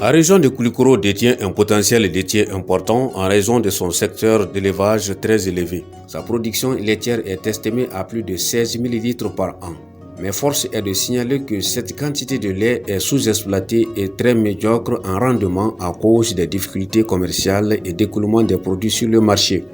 La région de Koulikoro détient un potentiel laitier important en raison de son secteur d'élevage très élevé. Sa production laitière est estimée à plus de 16 000 litres par an. Mais force est de signaler que cette quantité de lait est sous-exploitée et très médiocre en rendement à cause des difficultés commerciales et d'écoulement des produits sur le marché.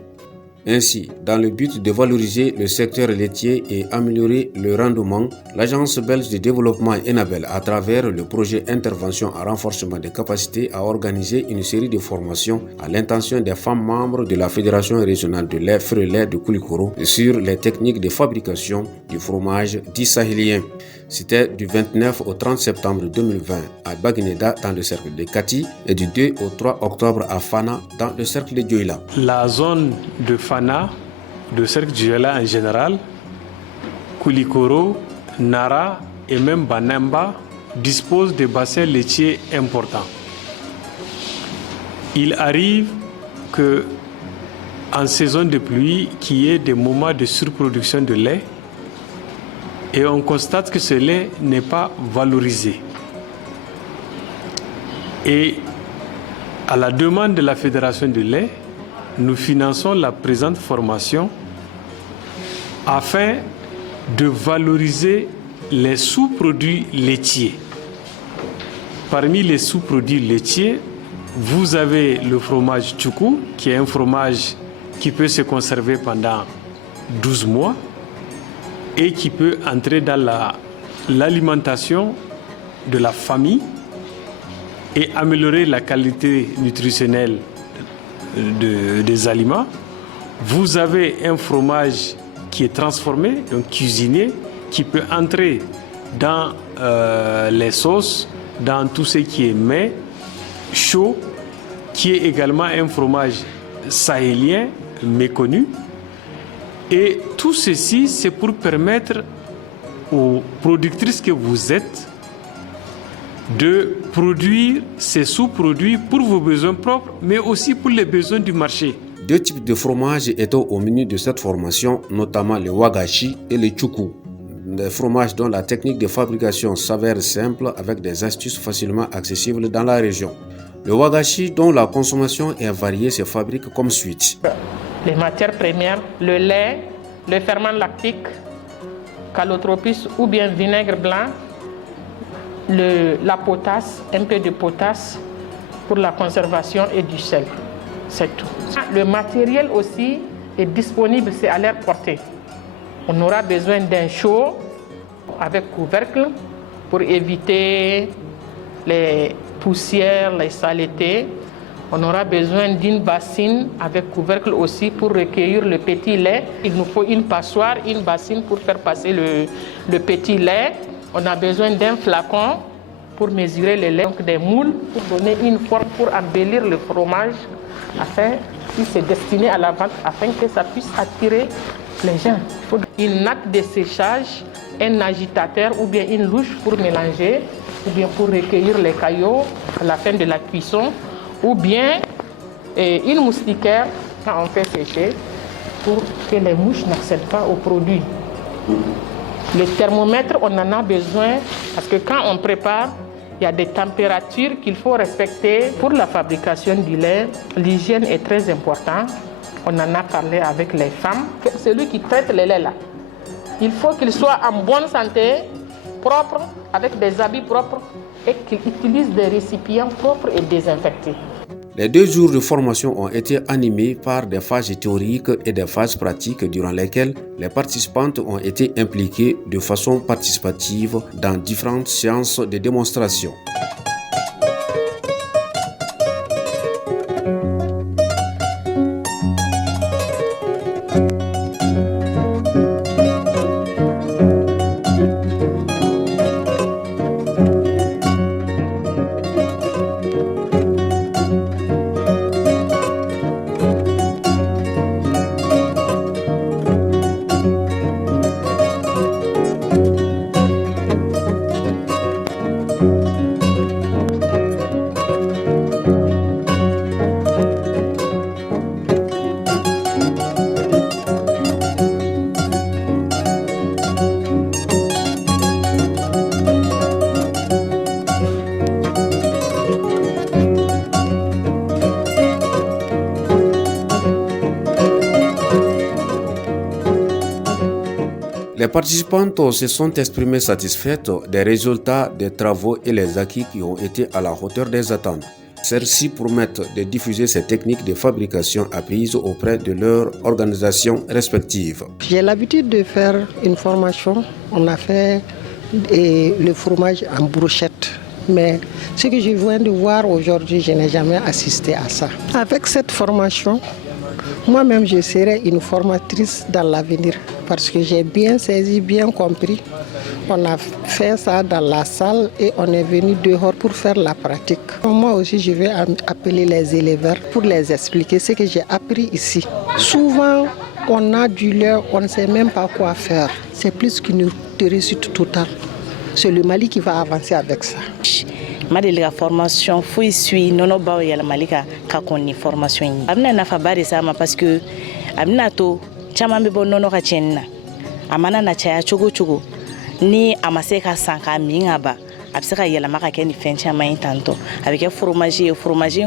Ainsi, dans le but de valoriser le secteur laitier et améliorer le rendement, l'Agence belge de développement ENABEL, à travers le projet Intervention en renforcement des capacités, a organisé une série de formations à l'intention des femmes membres de la Fédération régionale de lait Frelait de Koulikoro sur les techniques de fabrication du fromage dit sahélien. C'était du 29 au 30 septembre 2020 à Baguineda dans le cercle de Kati et du 2 au 3 octobre à Fana dans le cercle de Dioïla. La zone de Fana, de cercle de Dioïla en général, Koulikoro, Nara et même Banemba disposent de bassins laitiers importants. Il arrive que en saison de pluie, qu'il y ait des moments de surproduction de lait et on constate que ce lait n'est pas valorisé. Et à la demande de la Fédération de lait, nous finançons la présente formation afin de valoriser les sous-produits laitiers. Parmi les sous-produits laitiers, vous avez le fromage tchoukou, qui est un fromage qui peut se conserver pendant 12 mois et qui peut entrer dans l'alimentation de la famille et améliorer la qualité nutritionnelle des aliments. Vous avez un fromage qui est transformé, donc cuisiné, qui peut entrer dans les sauces, dans tout ce qui est mets, chaud, qui est également un fromage sahélien méconnu. Et tout ceci, c'est pour permettre aux productrices que vous êtes de produire ces sous-produits pour vos besoins propres, mais aussi pour les besoins du marché. Deux types de fromages étaient au menu de cette formation, notamment le wagashi et le tchoukou. Des fromages dont la technique de fabrication s'avère simple avec des astuces facilement accessibles dans la région. Le wagashi, dont la consommation est variée, se fabrique comme suit. Les matières premières, le lait, le ferment lactique, calotropis ou bien vinaigre blanc, la potasse, un peu de potasse pour la conservation et du sel. C'est tout. Le matériel aussi est disponible, c'est à leur portée. On aura besoin d'un seau avec couvercle pour éviter les poussières, les saletés. On aura besoin d'une bassine avec couvercle aussi pour recueillir le petit lait. Il nous faut une passoire, une bassine pour faire passer le petit lait. On a besoin d'un flacon pour mesurer le lait, donc des moules pour donner une forme pour embellir le fromage, afin qu'il c'est destiné à la vente, afin que ça puisse attirer les gens. Il faut une natte de séchage, un agitateur ou bien une louche pour mélanger, ou bien pour recueillir les cailloux à la fin de la cuisson, ou bien une moustiquaire quand on fait sécher pour que les mouches n'accèdent pas aux produits. Le thermomètre, on en a besoin parce que quand on prépare, il y a des températures qu'il faut respecter. Pour la fabrication du lait, l'hygiène est très importante. On en a parlé avec les femmes. Celui qui traite le lait là, il faut qu'il soit en bonne santé, propre, avec des habits propres et qu'il utilise des récipients propres et désinfectés. Les 2 jours de formation ont été animés par des phases théoriques et des phases pratiques durant lesquelles les participantes ont été impliquées de façon participative dans différentes séances de démonstration. participantes se sont exprimées satisfaites des résultats des travaux et les acquis qui ont été à la hauteur des attentes. Celles-ci promettent de diffuser ces techniques de fabrication apprises auprès de leurs organisations respectives. J'ai l'habitude de faire une formation. On a fait le fromage en brochette. Mais ce que je viens de voir aujourd'hui, je n'ai jamais assisté à ça. Avec cette formation, moi-même, je serai une formatrice dans l'avenir parce que j'ai bien saisi, bien compris. On a fait ça dans la salle et on est venu dehors pour faire la pratique. Moi aussi, je vais appeler les éleveurs pour les expliquer ce que j'ai appris ici. Souvent, on a du lait, on ne sait même pas quoi faire. C'est plus qu'une réussite totale. C'est le Mali qui va avancer avec ça. Madeliga formation foi suis nono bawo yala malika ka konni formation yi amna nafa bari sama parce que amna to chama be bon nono ka chenna amana na chaya chugo ni amase ka sanka minga ba absaka yala maka ken fen chama tanto avec fromage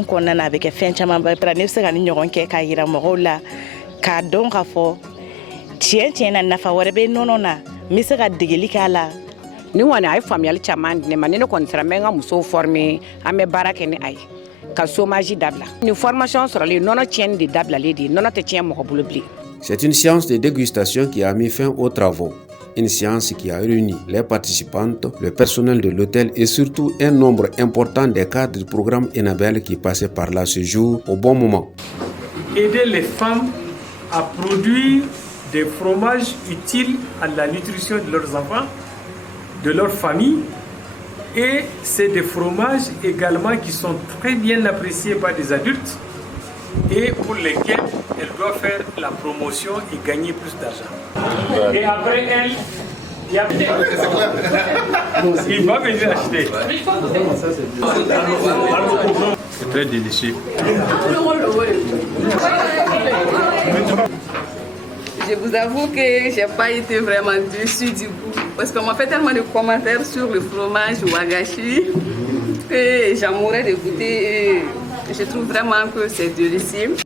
ko nana avec fen chama ba pra ne se ka ni nyogon ke ka yira mo la ka don ka fo tien na nafa warbe nono na mi se ka digeli kala ni wani ay famiyali caman ne ma ne kɔni sera mɛ ka muso former an bɛ baara kɛ ni ay ka chômage dabila ni formation sɔrɔli nɔnɔ tiɲɛni de dabilalen de nɔnɔ tɛ tiɲɛ mɔgɔ bolo bilen. C'est une séance de dégustation qui a mis fin aux travaux. Une séance qui a réuni les participantes, le personnel de l'hôtel et surtout un nombre important des cadres du programme Enabel qui passaient par là ce jour au bon moment. Aider les femmes à produire des fromages utiles à la nutrition de leurs enfants, de leur famille, et c'est des fromages également qui sont très bien appréciés par des adultes et pour lesquels elles doivent faire la promotion et gagner plus d'argent. Et après elle, il y a... il va venir acheter. C'est très délicieux. Je vous avoue que je n'ai pas été vraiment déçue du goût. Parce qu'on m'a fait tellement de commentaires sur le fromage Wagashi que j'en mourrais de goûter et je trouve vraiment que c'est délicieux.